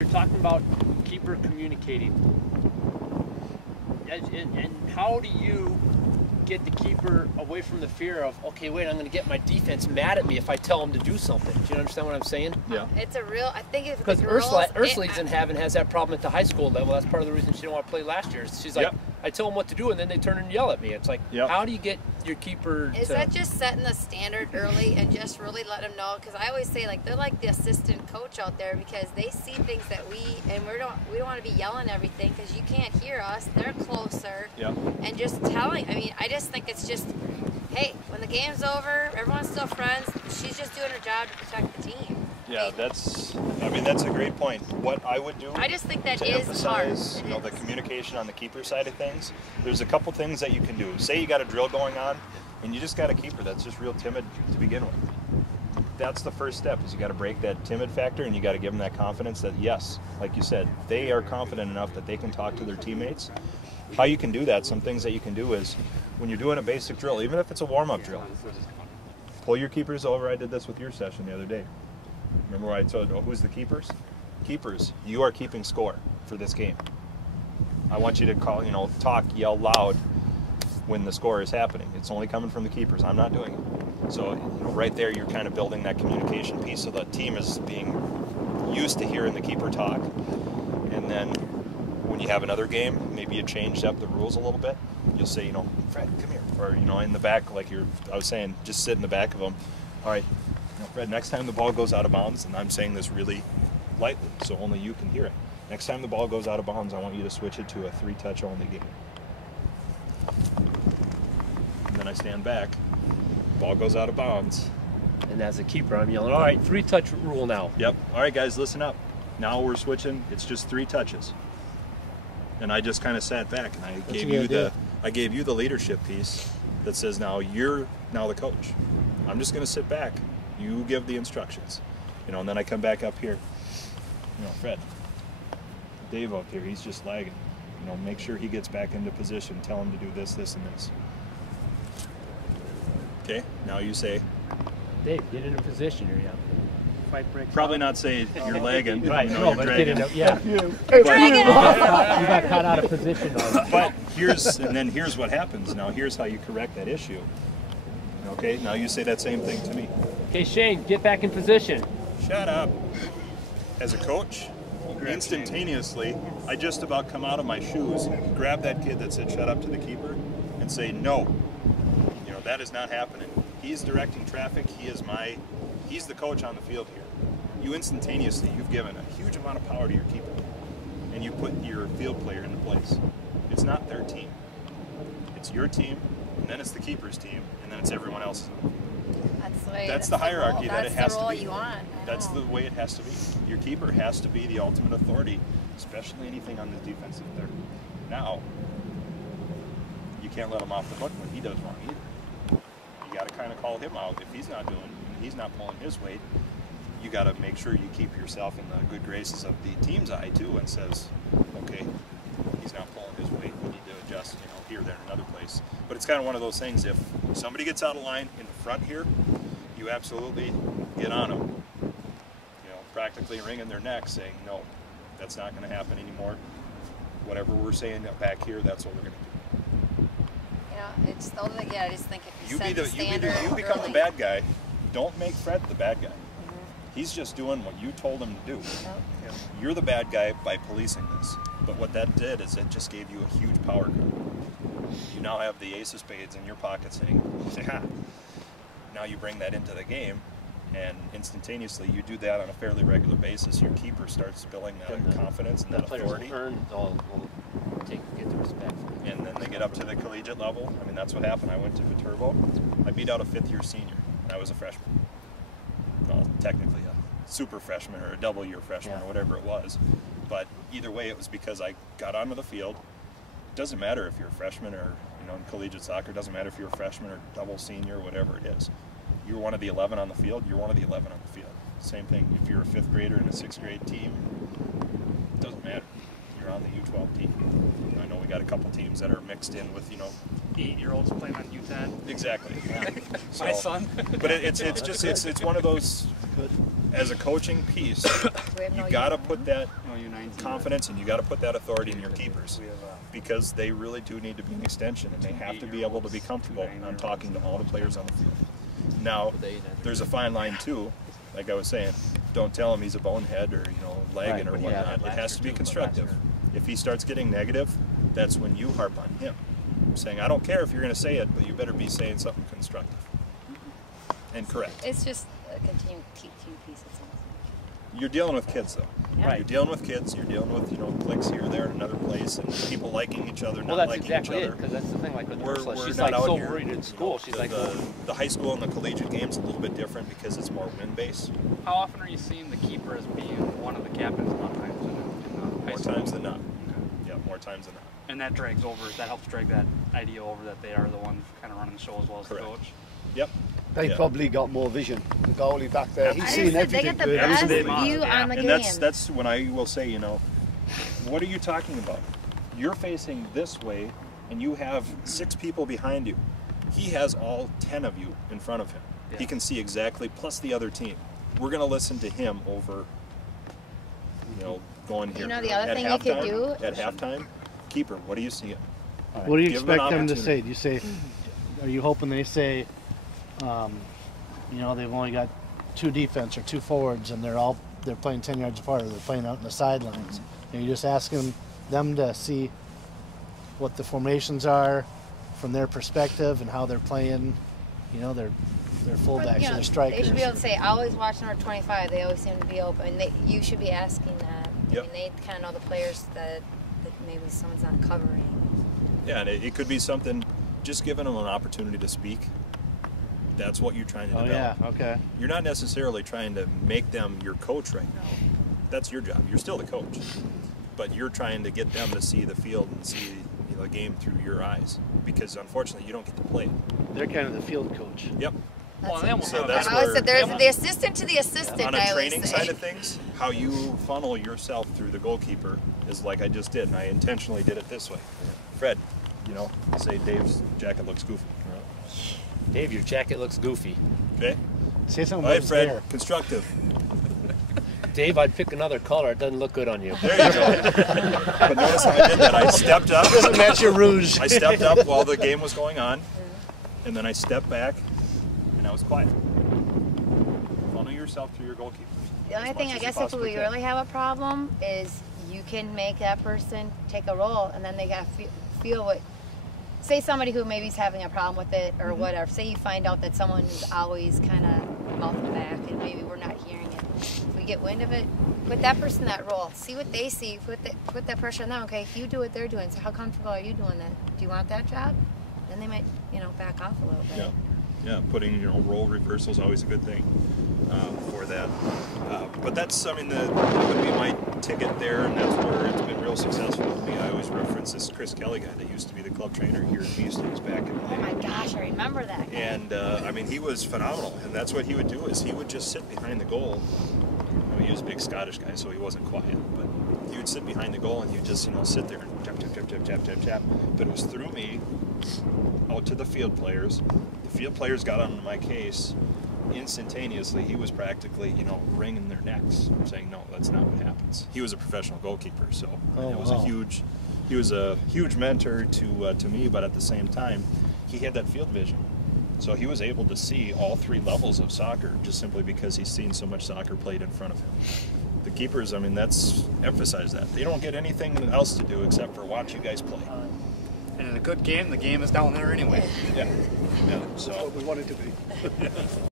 You're talking about keeper communicating. And how do you get the keeper away from the fear of, okay, wait, I'm going to get my defense mad at me if I tell them to do something? Do you understand what I'm saying? Yeah. It's a real, I think it's because Ursula's in Haven has that problem at the high school level. That's part of the reason she didn't want to play last year. She's like, I tell them what to do, and then they turn and yell at me. It's like, how do you get your keeper Is that just setting the standard early and just really let them know? Because I always say, like, they're like the assistant coach out there because they see things that we don't want to be yelling everything because you can't hear us. They're closer. Yeah. And just telling, I mean, I just think it's just, hey, when the game's over, everyone's still friends. She's just doing her job to protect the team. Yeah, that's a great point. What I would do, I just think that to is emphasize, hard. the communication on the keeper side of things. There's a couple things that you can do. Say you got a drill going on, and you just got a keeper that's just real timid to begin with. That's the first step. Is you got to break that timid factor, and you got to give them that confidence that yes, like you said, they are confident enough that they can talk to their teammates. How you can do that? Some things that you can do is when you're doing a basic drill, even if it's a warm-up drill, pull your keepers over. I did this with your session the other day. Remember what I told you, who's the keepers? Keepers, you are keeping score for this game. I want you to call, talk, yell loud when the score is happening. It's only coming from the keepers. I'm not doing it. So, right there, you're kind of building that communication piece so the team is being used to hearing the keeper talk. And then when you have another game, maybe you change up the rules a little bit. You'll say, Fred, come here. Or, in the back, like I was saying, just sit in the back of them. All right. Fred, next time the ball goes out of bounds, and I'm saying this really lightly, so only you can hear it. Next time the ball goes out of bounds, I want you to switch it to a 3-touch only game. And then I stand back, ball goes out of bounds. And as a keeper, I'm yelling, all right, 3-touch rule now. Yep. All right, guys, listen up. Now we're switching. It's just 3 touches. And I just kind of sat back, and I gave you the leadership piece that says now you're now the coach. I'm just going to sit back. You give the instructions, and then I come back up here. Fred, Dave out there, he's just lagging. Make sure he gets back into position. Tell him to do this, this, and this. Okay, now you say, Dave, get into position here, Fight breaks. Probably not say you're lagging. Right, you're dragging. You Dragging got caught out of position. But here's what happens. Now here's how you correct that issue. Okay, now you say that same thing to me. Okay, Shane, get back in position. Shut up. As a coach, instantaneously, I just about come out of my shoes, grab that kid that said shut up to the keeper, and say no. That is not happening. He's directing traffic. He's the coach on the field here. You've given a huge amount of power to your keeper, and you put your field player into place. It's not their team. It's your team, and then it's the keeper's team, and then it's everyone else's. That's the hierarchy that it has to be. That's the way it has to be. Your keeper has to be the ultimate authority, especially anything on the defensive third. Now, you can't let him off the hook when he does wrong either. You got to kind of call him out if he's not doing, and he's not pulling his weight. You got to make sure you keep yourself in the good graces of the team's eye too, and says, okay, he's not pulling his weight. We need to adjust, here, there, and another place. But it's kind of one of those things. If somebody gets out of line in the front here, you absolutely get on them. Practically wringing their neck, saying, no, that's not going to happen anymore. Whatever we're saying back here, that's what we're going to do. It's still, I just think if you set the standard you become the bad guy. Don't make Fred the bad guy. Mm-hmm. He's just doing what you told him to do. Yep. You're the bad guy by policing this. But what that did is it just gave you a huge power cut. You now have the ace of spades in your pocket saying, ha. Now you bring that into the game, and instantaneously you do that on a fairly regular basis. Your keeper starts building that confidence and that authority. Get the respect. And then they get up to the collegiate level. I mean, that's what happened. I went to Viterbo. I beat out a fifth-year senior, and I was a freshman. Well, technically a super freshman or a double-year freshman or whatever it was. But either way, it was because I got onto the field. It doesn't matter if you're a freshman or, in collegiate soccer, it doesn't matter if you're a freshman or double senior or whatever it is. You're one of the 11 on the field, you're one of the 11 on the field. Same thing, if you're a 5th grader in a 6th grade team, it doesn't matter. You're on the U12 team. I know we got a couple teams that are mixed in with, 8-year-olds playing on U10. Exactly. Yeah. My son. But it's one of those, as a coaching piece, You got to put that confidence and you got to put that authority in your keepers, because they really do need to be an extension, and they have to be able to be comfortable on talking to all the players on the field. Now, there's a fine line too. Like I was saying, don't tell him he's a bonehead or lagging or whatnot. It has to be constructive. If he starts getting negative, that's when you harp on him, saying, I don't care if you're going to say it, but you better be saying something constructive and correct. It's just a continued teaching piece. You're dealing with kids, though. Yeah. You're dealing with kids. You're dealing with clicks here, there, in another place, and people liking each other, not liking each other. Well, that's exactly it, because that's the thing. Like with Ursula, we're she's not like out so here. worried in school. She's like, the high school and the collegiate game's a little bit different because it's more win-based. How often are you seeing the keeper as being one of the captains a lot of times in the high school? More times than not. Yeah, more times than not. And that drags over. That helps drag that idea over that they are the ones kind of running the show as well as the coach. Yep. They probably got more vision. The goalie back there, he's seen everything. They get the good. best view on the game. And that's when I will say, what are you talking about? You're facing this way, and you have 6 people behind you. He has all 10 of you in front of him. Yeah. He can see exactly, plus the other team. We're going to listen to him over, going here. The other thing you could do at halftime, keeper, what do you see? Right. What do you expect them to say? Do you say, are you hoping they say, they've only got 2 defense or 2 forwards and they're playing 10 yards apart, or they're playing out in the sidelines? And you're just asking them to see what the formations are from their perspective and how they're playing, their fullbacks or their strikers. They should be able to say, always watch number 25. They always seem to be open. You should be asking that. Yep. I mean, they kind of know the players that maybe someone's not covering. Yeah, and it could be something, just giving them an opportunity to speak. That's what you're trying to develop. Oh, yeah, okay. You're not necessarily trying to make them your coach right now. That's your job. You're still the coach. But you're trying to get them to see the field and see the game through your eyes. Because, unfortunately, you don't get to play it. They're kind of the field coach. Yep. So that's I always said there's the assistant to the assistant. On a training side of things, how you funnel yourself through the goalkeeper is like I just did, and I intentionally did it this way. Fred, say Dave's jacket looks goofy. Dave, your jacket looks goofy. Okay. Say something All right, about Fred, hair. constructive. Dave, I'd pick another color. It doesn't look good on you. There you go. But notice how I did that. I stepped up. Doesn't match your rouge. I stepped up while the game was going on, and then I stepped back, and I was quiet. Funnel yourself through your goalkeeper. The only thing, I guess, if we really have a problem is you can make that person take a role, and then they got to feel what. Say somebody who maybe is having a problem with it or whatever. Say you find out that someone is always kind of mouthing back, and maybe we're not hearing it. If we get wind of it, put that person in that role. See what they see. Put that pressure on them. Okay, you do what they're doing. So how comfortable are you doing that? Do you want that job? Then they might, back off a little bit. Yeah. Putting role reversal is always a good thing for that. But that's that would be my ticket there, and that's where it's been real successful with me. I always reference this Chris Kelly guy that used to be the club trainer here at Beasley's back in the day. Oh my gosh, I remember that guy. And he was phenomenal. And that's what he would do is he would just sit behind the goal. He was a big Scottish guy, so he wasn't quiet, but he would sit behind the goal and he'd just sit there and tap, tap, tap, tap, tap, tap, tap. But it was through me out to the field players. The field players got on my case instantaneously. He was practically, wringing their necks, saying, "No, that's not what happens." He was a professional goalkeeper, so it was he was a huge mentor to me. But at the same time, he had that field vision, so he was able to see all 3 levels of soccer just simply because he's seen so much soccer played in front of him. The keepers, that's emphasize that they don't get anything else to do except for watch you guys play. And in a good game, the game is down there anyway. Yeah. So That's what we want it to be.